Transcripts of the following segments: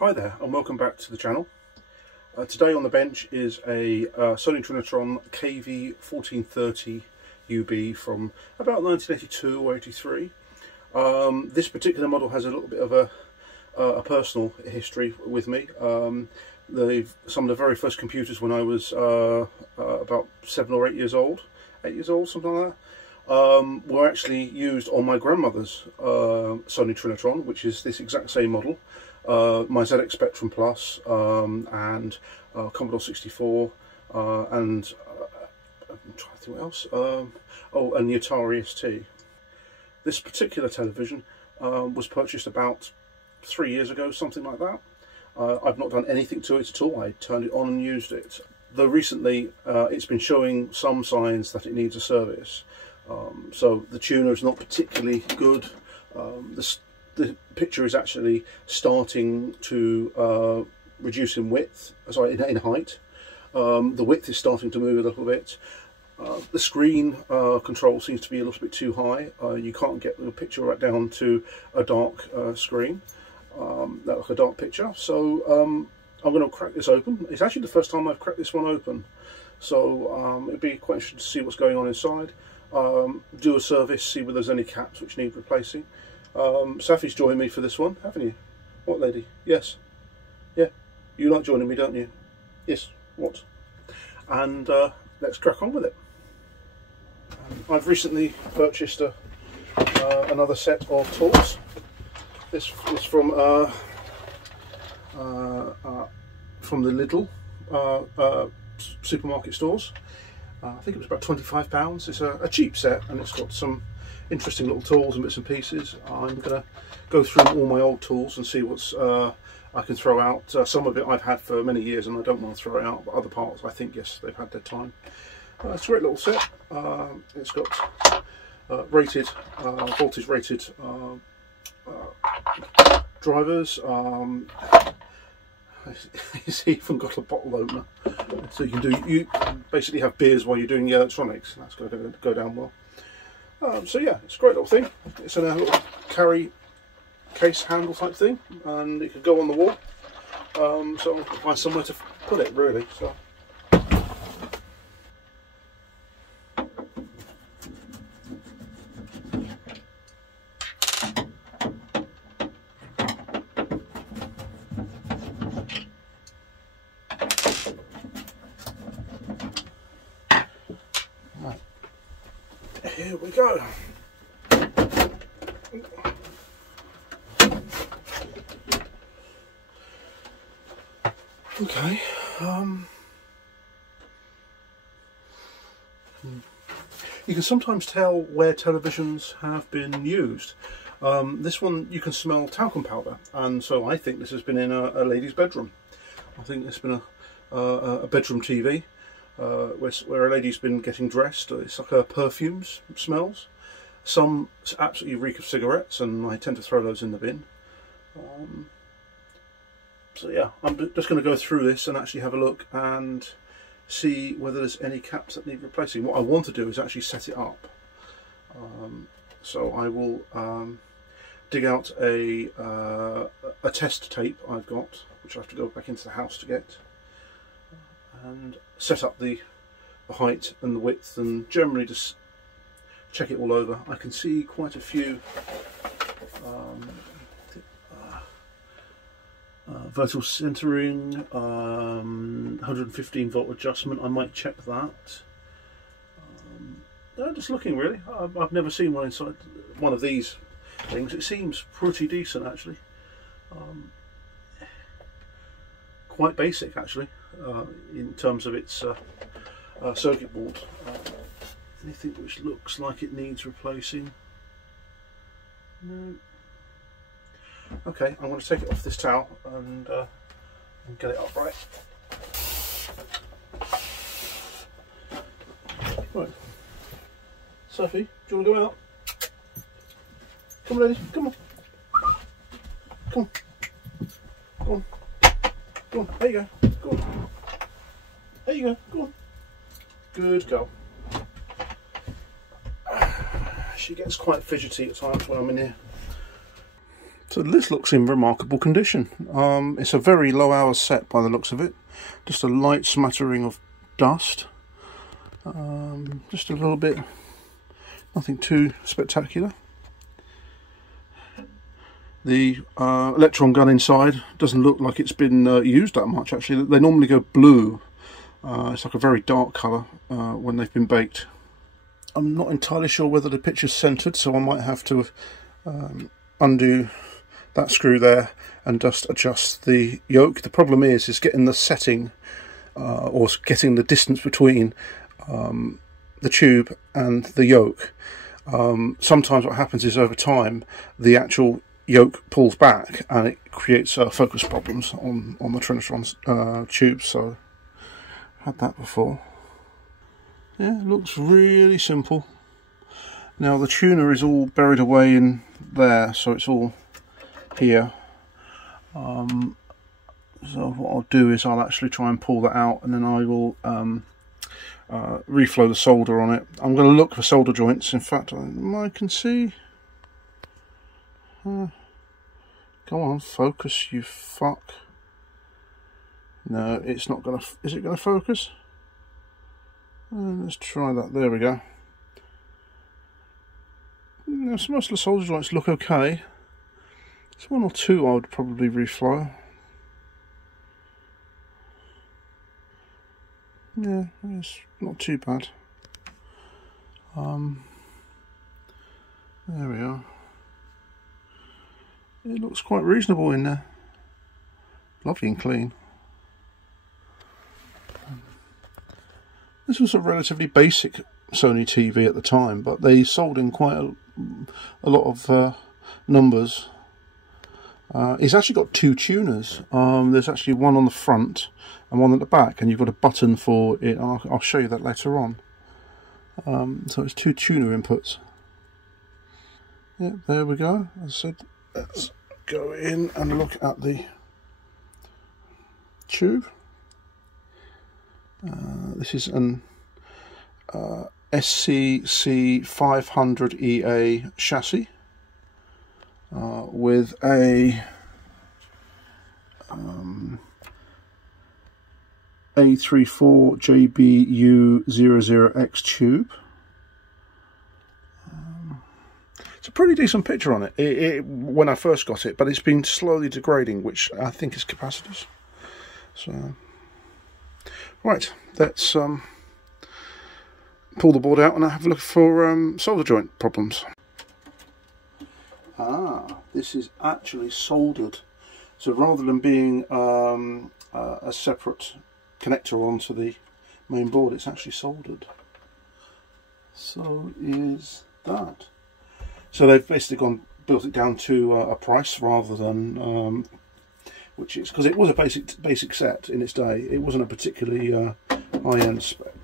Hi there and welcome back to the channel. Today on the bench is a Sony Trinitron KV-1340UB from about 1982 or 83. This particular model has a little bit of a personal history with me. Some of the very first computers when I was about 7 or 8 years old, something like that, were actually used on my grandmother's Sony Trinitron, which is this exact same model. My ZX Spectrum Plus and Commodore 64 and I'm trying to think what else. And the Atari ST. This particular television was purchased about 3 years ago, something like that. I've not done anything to it at all. I turned it on and used it. Though recently it's been showing some signs that it needs a service. So the tuner is not particularly good. The picture is actually starting to reduce in width, in height. The width is starting to move a little bit. The screen control seems to be a little bit too high. You can't get the picture right down to a dark screen, like a dark picture. So I'm going to crack this open. It's actually the first time I've cracked this one open, so it'd be quite interesting to see what's going on inside. Do a service, see whether there's any caps which need replacing. Safi's joined me for this one, haven't you? What, lady? Yes. Yeah. You like joining me, don't you? Yes. What? And let's crack on with it. I've recently purchased another set of tools. This is from the Lidl supermarket stores. I think it was about £25. It's a cheap set, and it's got some interesting little tools and bits and pieces. I'm going to go through all my old tools and see what's I can throw out. Some of it I've had for many years and I don't want to throw it out, but other parts I think, yes, they've had their time. It's a great little set. It's got voltage rated drivers. It's even got a bottle opener, so you basically have beers while you're doing the electronics. That's going to go down well. So yeah, it's a great little thing. It's in a little carry case handle type thing, and it could go on the wall. So I'll find somewhere to put it, really. So. Here we go. Okay. You can sometimes tell where televisions have been used. This one you can smell talcum powder, and so I think this has been in a lady's bedroom. I think it's been a bedroom TV. Where a lady's been getting dressed. It's like her perfumes smells. Some absolutely reek of cigarettes, and I tend to throw those in the bin. So yeah, I'm just going to go through this and actually have a look and see whether there's any caps that need replacing. What I want to do is actually set it up. So I will dig out a test tape I've got, which I have to go back into the house to get, and set up the height and the width, and generally just check it all over. I can see quite a few vertical centering, 115 volt adjustment. I might check that. Just looking, really. I've never seen one inside one of these things. It seems pretty decent, actually. Quite basic, actually. In terms of its circuit board. Anything which looks like it needs replacing? No. Okay, I'm going to take it off this towel and get it upright. Right. Sophie, do you want to go out? Come on, lady, come on. Come on. Come on. Go on, there you go. Go on. There you go, go on. Good girl. She gets quite fidgety at times when I'm in here. So this looks in remarkable condition. It's a very low hours set by the looks of it. Just a light smattering of dust. Just a little bit, nothing too spectacular. The electron gun inside doesn't look like it's been used that much actually. They normally go blue. It's like a very dark colour when they've been baked. I'm not entirely sure whether the picture's centred, so I might have to undo that screw there and just adjust the yoke. The problem is getting the setting or getting the distance between the tube and the yoke. Sometimes what happens is over time the actual yoke pulls back and it creates focus problems on the Trinitron's tubes. So I've had that before. Yeah, it looks really simple. Now the tuner is all buried away in there, so it's all here. So what I'll do is I'll actually try and pull that out, and then I will reflow the solder on it. I'm going to look for solder joints. In fact, I can see. Go on, focus, you fuck. No, it's not going to. Is it going to focus? Let's try that. There we go. Most of the solder joints look okay. There's one or two I would probably reflow. Yeah, it's not too bad. There we are. It looks quite reasonable in there. Lovely and clean. This was a relatively basic Sony TV at the time, but they sold in quite a lot of numbers. It's actually got two tuners. There's actually one on the front and one at the back, and you've got a button for it. I'll show you that later on. So it's two tuner inputs. Yeah, there we go. As I said, let's go in and look at the tube. This is an SCC 500EA chassis with a A34JBU00X tube. It's a pretty decent picture on it, when I first got it, but it's been slowly degrading, which I think is capacitors. So, right, let's pull the board out and have a look for solder joint problems. This is actually soldered. So rather than being a separate connector onto the main board, it's actually soldered. So is that. So they've basically built it down to a price rather than, which is because it was a basic set in its day. It wasn't a particularly high-end spec.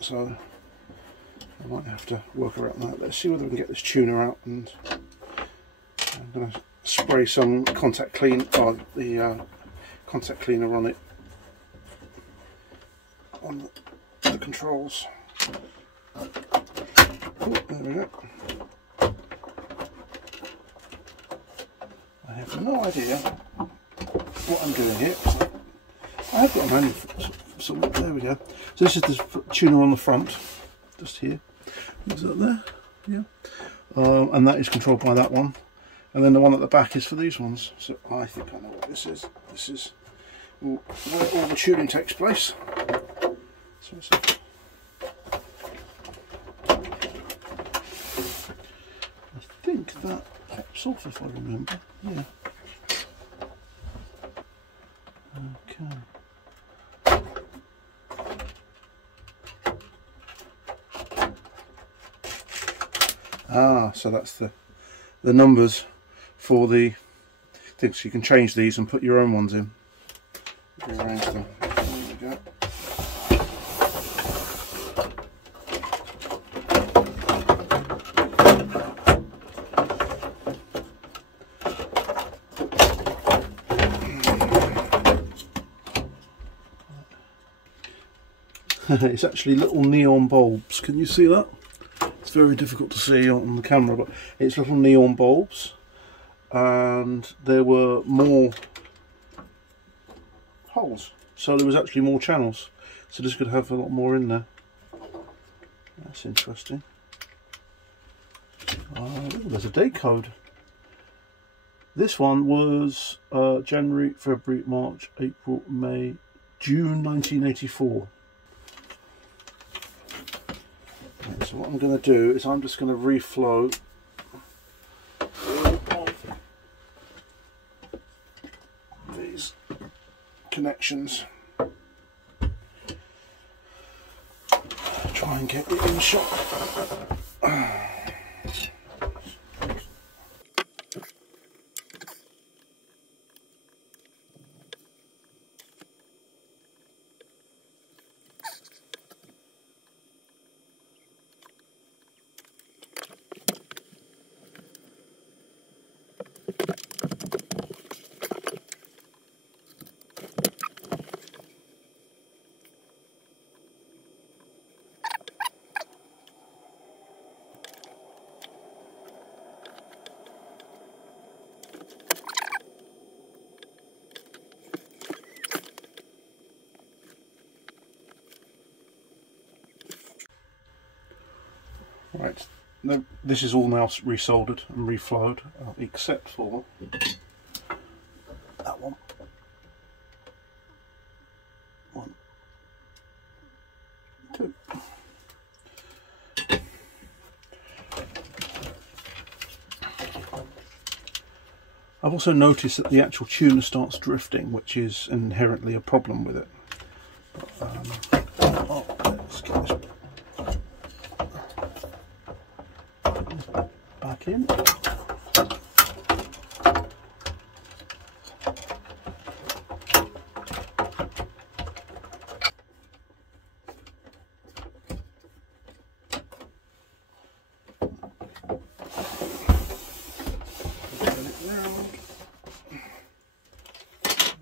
So I might have to work around that. Let's see whether we can get this tuner out, and I'm going to spray some contact clean, the contact cleaner on it, on the controls. Oh, there we go. I have no idea what I'm doing here. I have got a manual, so there we go. So this is the tuner on the front, just here. Is that there? Yeah. And that is controlled by that one. And then the one at the back is for these ones. So I think I know what this is. This is where all the tuning takes place. So it's I think that pops off if I remember. Yeah. Okay. So that's the numbers for the things. So you can change these and put your own ones in. Rearrange them. There we go. It's actually little neon bulbs. Can you see that? It's very difficult to see on the camera, but it's little neon bulbs. and there were more holes, so there was actually more channels, so this could have a lot more in there. That's interesting. There's a date code. This one was January, February, March, April, May, June 1984. Right, so what I'm going to do is I'm just going to reflow these connections. Try and get it in shot. Right, no, this is all now resoldered and reflowed, except for that one. One, two. I've also noticed that the actual tuner starts drifting, which is inherently a problem with it. Let's get this back in.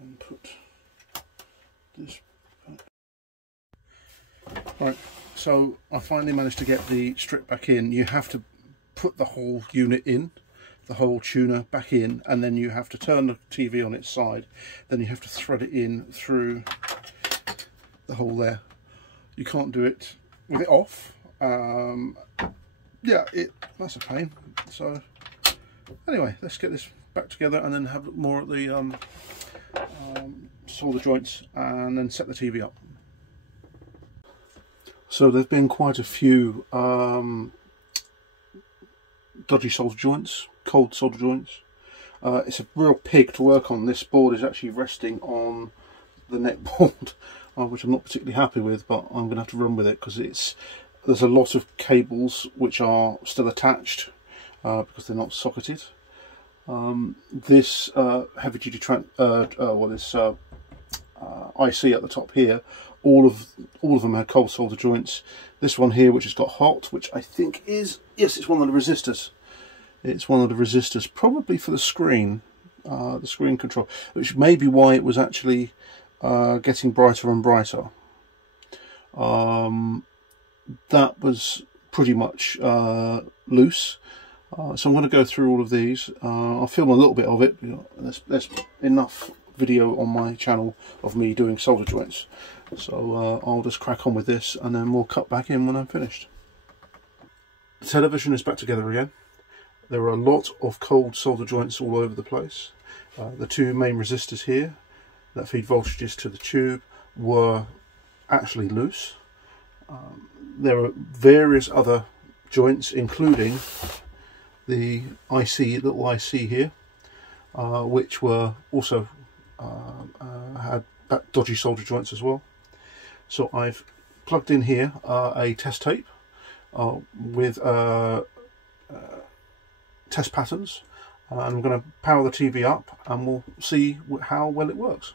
And put this back. Right, so I finally managed to get the strip back in. You have to put the whole unit in, the whole tuner back in, and then you have to turn the TV on its side. Then you have to thread it in through the hole there. You can't do it with it off. Yeah, that's a pain. So anyway, let's get this back together and then have more at the solder joints and then set the TV up. So there've been quite a few dodgy solder joints, cold solder joints. It's a real pig to work on. This board is actually resting on the neck board, which I'm not particularly happy with, but I'm going to have to run with it because there's a lot of cables which are still attached because they're not socketed. This heavy duty this IC at the top here, all of them had cold solder joints. This one here, which has got hot, which I think is, yes, it's one of the resistors. It's one of the resistors, probably for the screen control, which may be why it was actually getting brighter and brighter. That was pretty much loose. So I'm going to go through all of these. I'll film a little bit of it. There's enough video on my channel of me doing solder joints. So I'll just crack on with this and then we'll cut back in when I'm finished. The television is back together again. There are a lot of cold solder joints all over the place. The two main resistors here that feed voltages to the tube were actually loose. There are various other joints, including the little IC here, which were also had dodgy solder joints as well. So I've plugged in here a test tape with test patterns. I'm going to power the TV up and we'll see how well it works.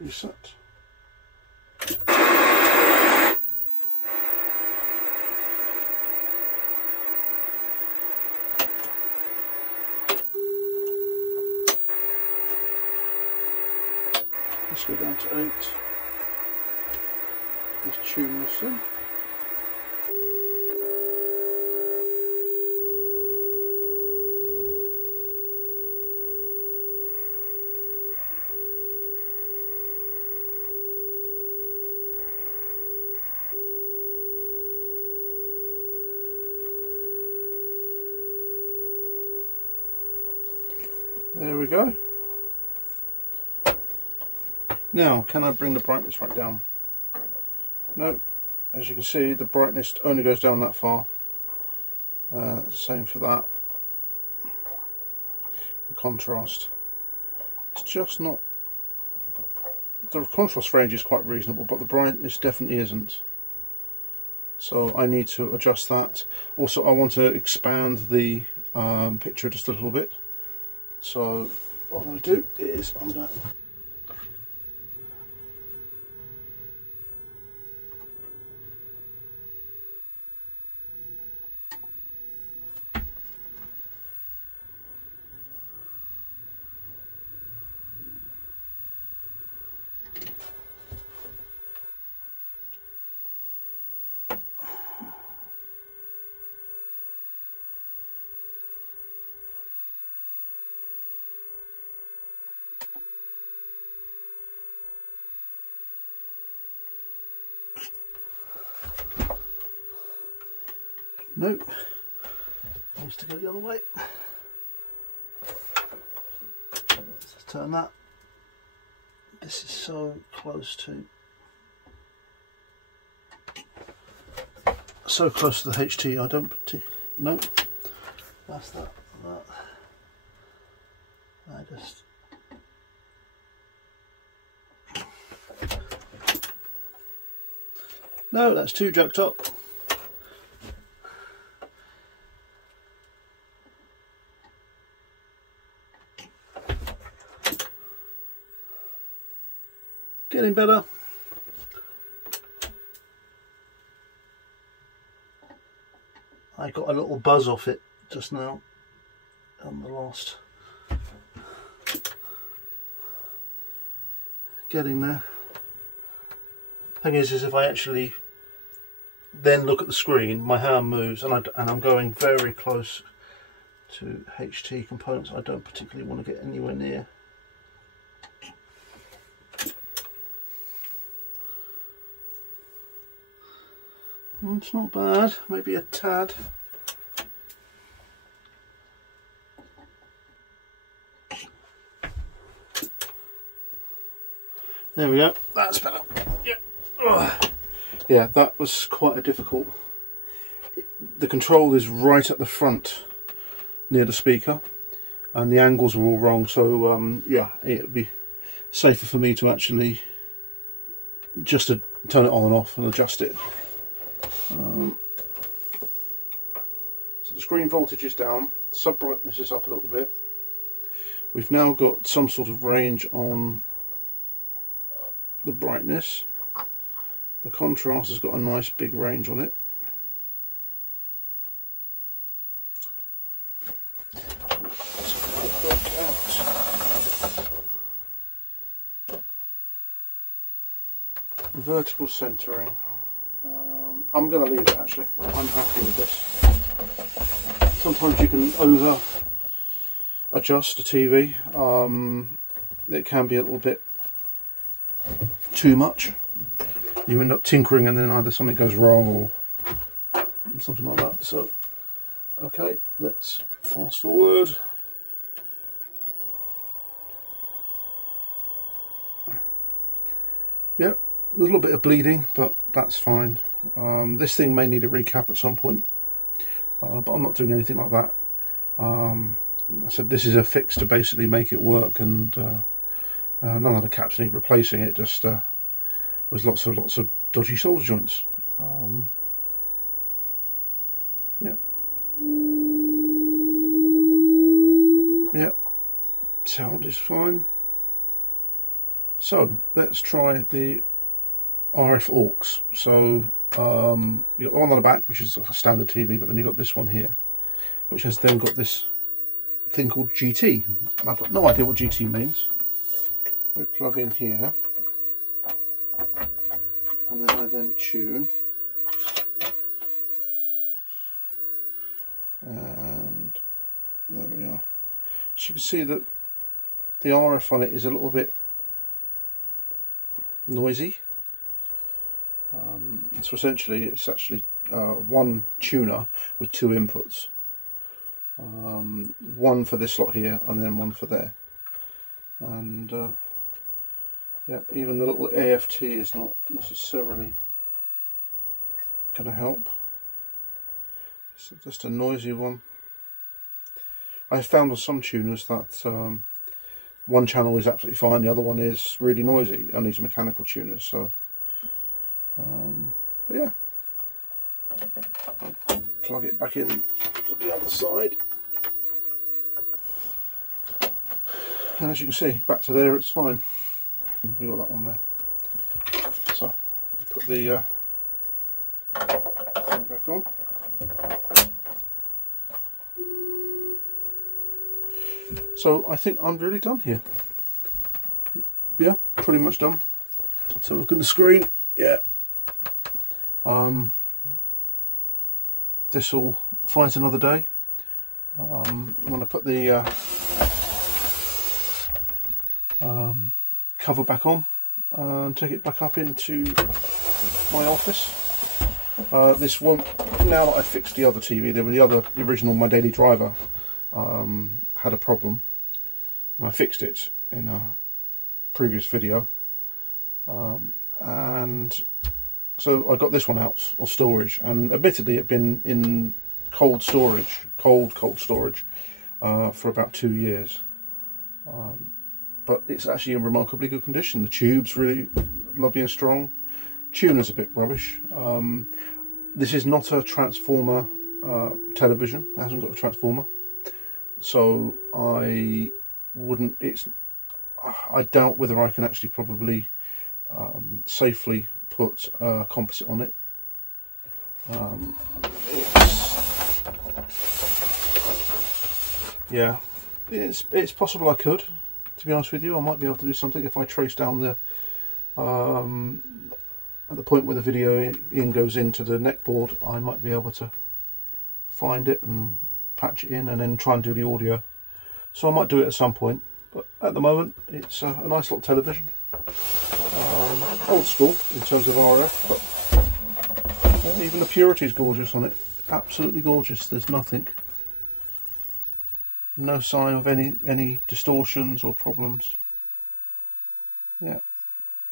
Reset. Let's go down to 8. Let's tune this in. There we go. Now, can I bring the brightness right down? No. As you can see, the brightness only goes down that far. Same for that. The contrast. It's just not... The contrast range is quite reasonable, but the brightness definitely isn't. So I need to adjust that. Also, I want to expand the picture just a little bit. So what I'm going to do is I'm going to Nope, needs to go the other way. Let's turn that. This is so close to the HT. I don't nope. That's that. I just no, that's too jacked up. Getting better. I got a little buzz off it just now on the last. Getting there. Thing is if I actually then look at the screen, my hand moves and I'm going very close to HT components I don't particularly want to get anywhere near. It's not bad, maybe a tad. There we go, that's better. Yeah, yeah, that was quite a difficult. The control is right at the front near the speaker and the angles are all wrong, so yeah, it would be safer for me to actually just to turn it on and off and adjust it. So the screen voltage is down, sub brightness is up a little bit. We've now got some sort of range on the brightness. The contrast has got a nice big range on it. Vertical centering. I'm going to leave it actually. I'm happy with this. Sometimes you can over adjust a TV. It can be a little bit too much. You end up tinkering and then either something goes wrong or something like that. So, okay, let's fast forward. Yep, a little bit of bleeding, but that's fine. This thing may need a recap at some point, but I'm not doing anything like that. I said this is a fix to basically make it work, and none of the caps need replacing. It just was lots of dodgy solder joints. Yep, sound is fine. So let's try the RF aux. So you got the one on the back, which is like a standard TV, but then you got this one here, which has then got this thing called GT. And I've got no idea what GT means. We plug in here. and then I then tune, and there we are. So you can see that the RF on it is a little bit noisy. So essentially it's actually one tuner with two inputs, one for this slot here and then one for there, and yeah, even the little AFT is not necessarily going to help. It's just a noisy one. I found on some tuners that one channel is absolutely fine, the other one is really noisy on these mechanical tuners. So, but yeah, I'll plug it back in to the other side, and as you can see, back to there, it's fine. We've got that one there. So, put the thing back on. So I think I'm really done here. Yeah, pretty much done. So look at the screen. Yeah. This will fight another day. I'm going to put the cover back on and take it back up into my office. This won't. Now that I fixed the other TV, the original My Daily Driver had a problem, and I fixed it in a previous video, and so I got this one out of storage, and admittedly it had been in cold storage for about 2 years, but it's actually in remarkably good condition. The tube's really lovely and strong. Tuner's a bit rubbish. This is not a transformer television. It hasn't got a transformer. So I doubt whether I can actually probably safely put a composite on it. It's possible I could, to be honest with you. I might be able to do something if I trace down the at the point where the video in goes into the neck board. I might be able to find it and patch it in and then try and do the audio. So I might do it at some point, but at the moment it's a nice little television. Old school in terms of RF, but even the purity is gorgeous on it. Absolutely gorgeous. There's no sign of any distortions or problems. Yeah.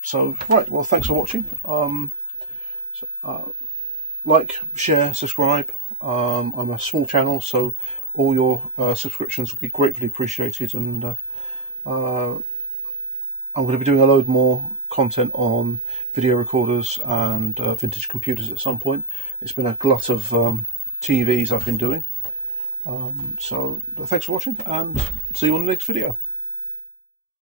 So right, well, thanks for watching. Like, share, subscribe. I'm a small channel, so all your subscriptions will be gratefully appreciated, and I'm going to be doing a load more content on video recorders and vintage computers at some point. It's been a glut of TVs I've been doing. So thanks for watching, and see you on the next video.